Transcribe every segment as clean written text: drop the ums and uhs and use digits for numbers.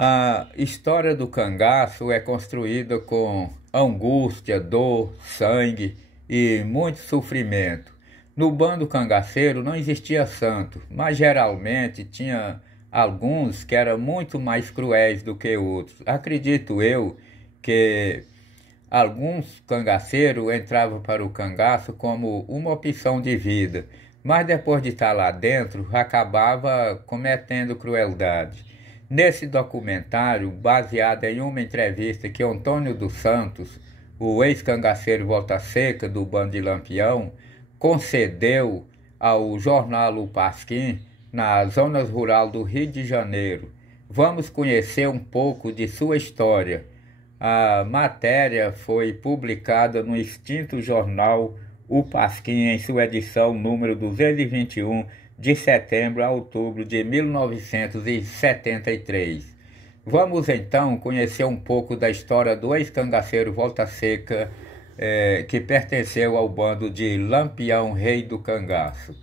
A história do cangaço é construída com angústia, dor, sangue e muito sofrimento. No bando cangaceiro não existia santo, mas geralmente tinha alguns que eram muito mais cruéis do que outros. Acredito eu que alguns cangaceiros entravam para o cangaço como uma opção de vida, mas depois de estar lá dentro, acabava cometendo crueldade. Nesse documentário, baseado em uma entrevista que Antônio dos Santos, o ex-cangaceiro Volta Seca do Bando de Lampião, concedeu ao jornal O Pasquim, nas zonas rurais do Rio de Janeiro. Vamos conhecer um pouco de sua história. A matéria foi publicada no extinto jornal O Pasquim em sua edição número 221, de setembro a outubro de 1973. Vamos então conhecer um pouco da história do ex-cangaceiro Volta Seca, que pertenceu ao bando de Lampião, rei do cangaço.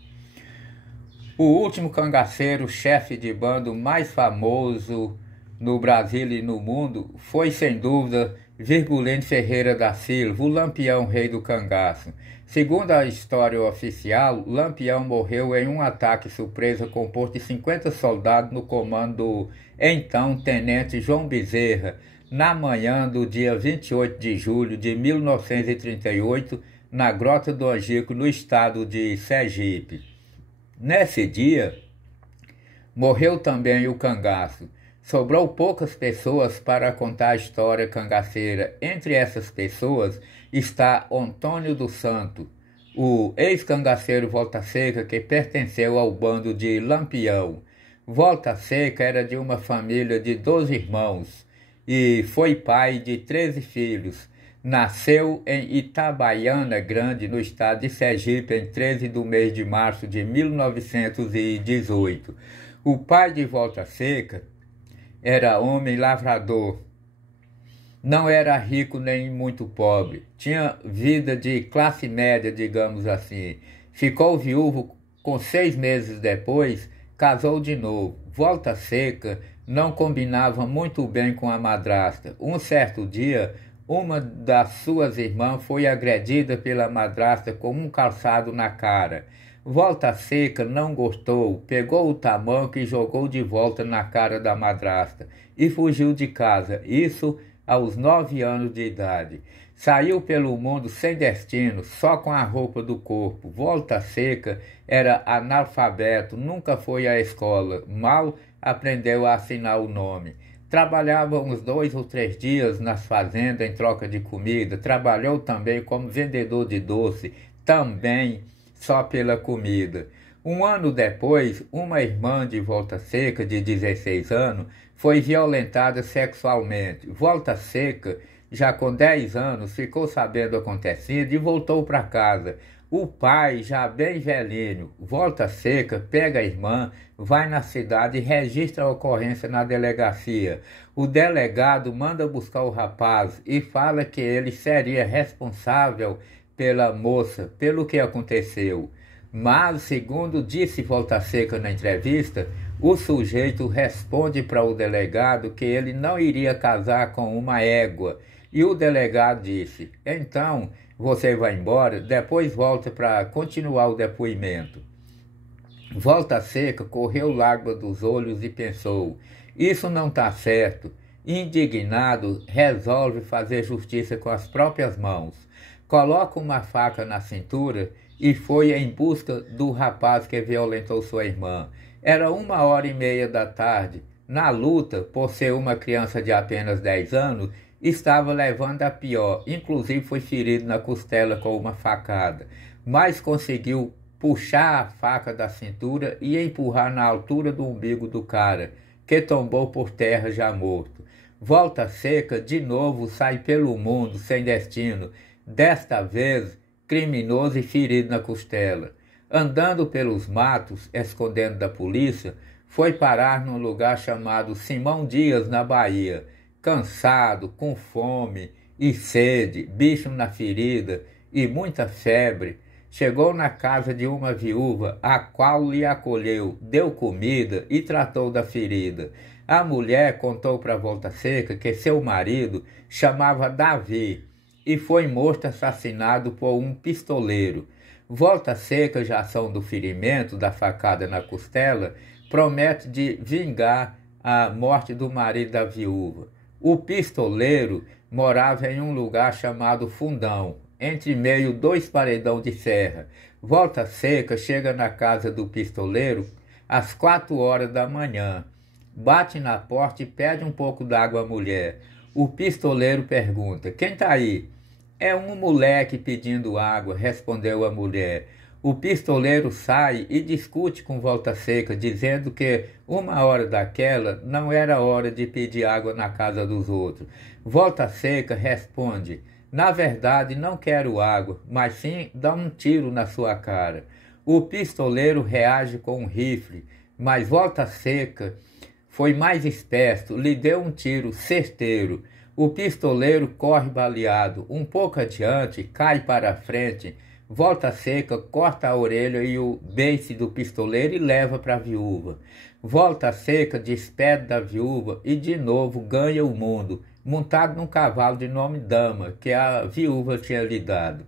O último cangaceiro, chefe de bando mais famoso no Brasil e no mundo, foi sem dúvida Virgulino Ferreira da Silva, o Lampião, rei do cangaço. Segundo a história oficial, Lampião morreu em um ataque surpresa composto de 50 soldados no comando do então tenente João Bezerra, na manhã do dia 28 de julho de 1938, na Grota do Angico, no estado de Sergipe. Nesse dia, morreu também o cangaço. Sobrou poucas pessoas para contar a história cangaceira. Entre essas pessoas está Antônio dos Santos, o ex-cangaceiro Volta Seca, que pertenceu ao bando de Lampião. Volta Seca era de uma família de 12 irmãos e foi pai de 13 filhos. Nasceu em Itabaiana Grande, no estado de Sergipe, em 13 do mês de março de 1918. O pai de Volta Seca era homem lavrador. Não era rico nem muito pobre. Tinha vida de classe média, digamos assim. Ficou viúvo com 6 meses depois, casou de novo. Volta Seca não combinava muito bem com a madrasta. Um certo dia, uma das suas irmãs foi agredida pela madrasta com um calçado na cara. Volta Seca não gostou, pegou o tamanco e jogou de volta na cara da madrasta e fugiu de casa, isso aos 9 anos de idade. Saiu pelo mundo sem destino, só com a roupa do corpo. Volta Seca era analfabeto, nunca foi à escola, mal aprendeu a assinar o nome. Trabalhava uns 2 ou 3 dias nas fazendas em troca de comida, trabalhou também como vendedor de doce, também só pela comida. Um ano depois, uma irmã de Volta Seca, de 16 anos, foi violentada sexualmente. Volta Seca, já com 10 anos, ficou sabendo do acontecido e voltou para casa. O pai, já bem velhinho, Volta Seca, pega a irmã, vai na cidade e registra a ocorrência na delegacia. O delegado manda buscar o rapaz e fala que ele seria responsável pela moça, pelo que aconteceu. Mas, segundo disse Volta Seca na entrevista, o sujeito responde para o delegado que ele não iria casar com uma égua. E o delegado disse: então, você vai embora, depois volta para continuar o depoimento. Volta Seca correu lágrima dos olhos e pensou: isso não está certo. Indignado, resolve fazer justiça com as próprias mãos. Coloca uma faca na cintura e foi em busca do rapaz que violentou sua irmã. Era 1h30 da tarde. Na luta, por ser uma criança de apenas 10 anos, estava levando a pior. Inclusive foi ferido na costela com uma facada. Mas conseguiu puxar a faca da cintura e empurrar na altura do umbigo do cara, que tombou por terra já morto. Volta Seca de novo sai pelo mundo sem destino, desta vez criminoso e ferido na costela. Andando pelos matos, escondendo da polícia, foi parar num lugar chamado Simão Dias, na Bahia. Cansado, com fome e sede, bicho na ferida e muita febre, chegou na casa de uma viúva, a qual lhe acolheu, deu comida e tratou da ferida. A mulher contou para Volta Seca que seu marido chamava Davi e foi morto assassinado por um pistoleiro. Volta Seca, já ação do ferimento da facada na costela, promete de vingar a morte do marido da viúva. O pistoleiro morava em um lugar chamado Fundão, entre meio dois paredão de serra. Volta Seca chega na casa do pistoleiro às 4 horas da manhã. Bate na porta e pede um pouco d'água à mulher. O pistoleiro pergunta: "Quem está aí?" "É um moleque pedindo água", respondeu a mulher. O pistoleiro sai e discute com Volta Seca, dizendo que 1 hora daquela não era hora de pedir água na casa dos outros. Volta Seca responde: "Na verdade não quero água, mas sim dar um tiro na sua cara." O pistoleiro reage com um rifle, mas Volta Seca foi mais esperto, lhe deu um tiro certeiro. O pistoleiro corre baleado. Um pouco adiante, cai para a frente. Volta Seca corta a orelha e o beice do pistoleiro e leva para a viúva. Volta Seca despede da viúva e de novo ganha o mundo, montado num cavalo de nome Dama, que a viúva tinha lhe dado.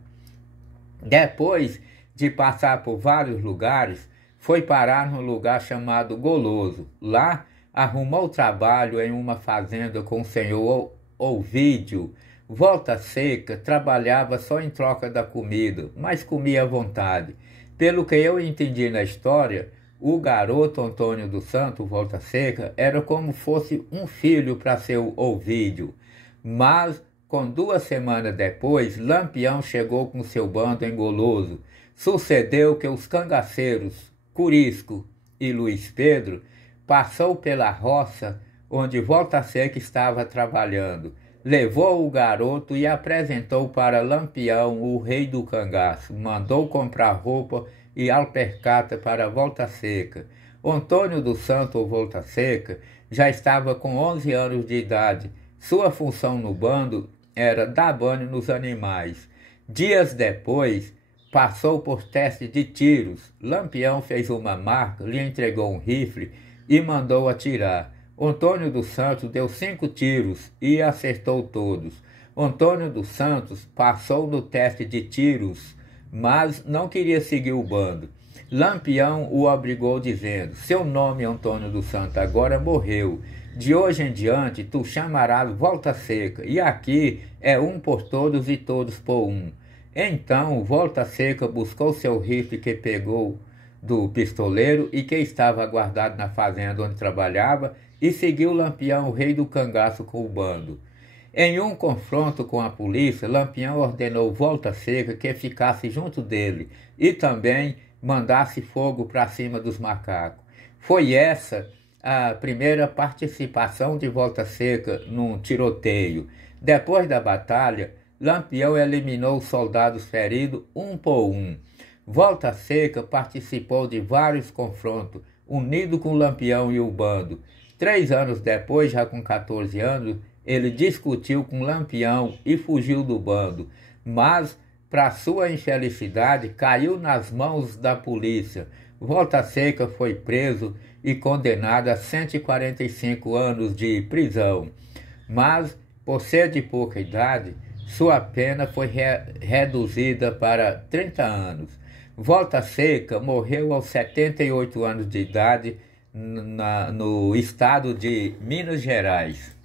Depois de passar por vários lugares, foi parar num lugar chamado Goloso. Lá, arrumou trabalho em uma fazenda com o senhor Ovídio. Volta Seca trabalhava só em troca da comida, mas comia à vontade. Pelo que eu entendi na história, o garoto Antônio dos Santos, Volta Seca, era como fosse um filho para seu Ovídio. Mas, com 2 semanas depois, Lampião chegou com seu bando em Goloso. Sucedeu que os cangaceiros Curisco e Luiz Pedro passou pela roça onde Volta Seca estava trabalhando. Levou o garoto e apresentou para Lampião, o rei do cangaço. Mandou comprar roupa e alpercata para Volta Seca. Antônio dos Santos, Volta Seca, já estava com 11 anos de idade. Sua função no bando era dar banho nos animais. Dias depois, passou por teste de tiros. Lampião fez uma marca, lhe entregou um rifle e mandou atirar. Antônio dos Santos deu 5 tiros e acertou todos. Antônio dos Santos passou no teste de tiros, mas não queria seguir o bando. Lampião o obrigou dizendo: "Seu nome, Antônio dos Santos, agora morreu. De hoje em diante tu chamarás Volta Seca, e aqui é um por todos e todos por um." Então Volta Seca buscou seu rifle que pegou do pistoleiro e que estava guardado na fazenda onde trabalhava, e seguiu Lampião, o rei do cangaço, com o bando. Em um confronto com a polícia, Lampião ordenou Volta Seca que ficasse junto dele e também mandasse fogo para cima dos macacos. Foi essa a primeira participação de Volta Seca num tiroteio. Depois da batalha, Lampião eliminou os soldados feridos um por um. Volta Seca participou de vários confrontos, unido com Lampião e o bando. 3 anos depois, já com 14 anos, ele discutiu com Lampião e fugiu do bando, mas, para sua infelicidade, caiu nas mãos da polícia. Volta Seca foi preso e condenado a 145 anos de prisão, mas, por ser de pouca idade, sua pena foi reduzida para 30 anos. Volta Seca morreu aos 78 anos de idade no estado de Minas Gerais.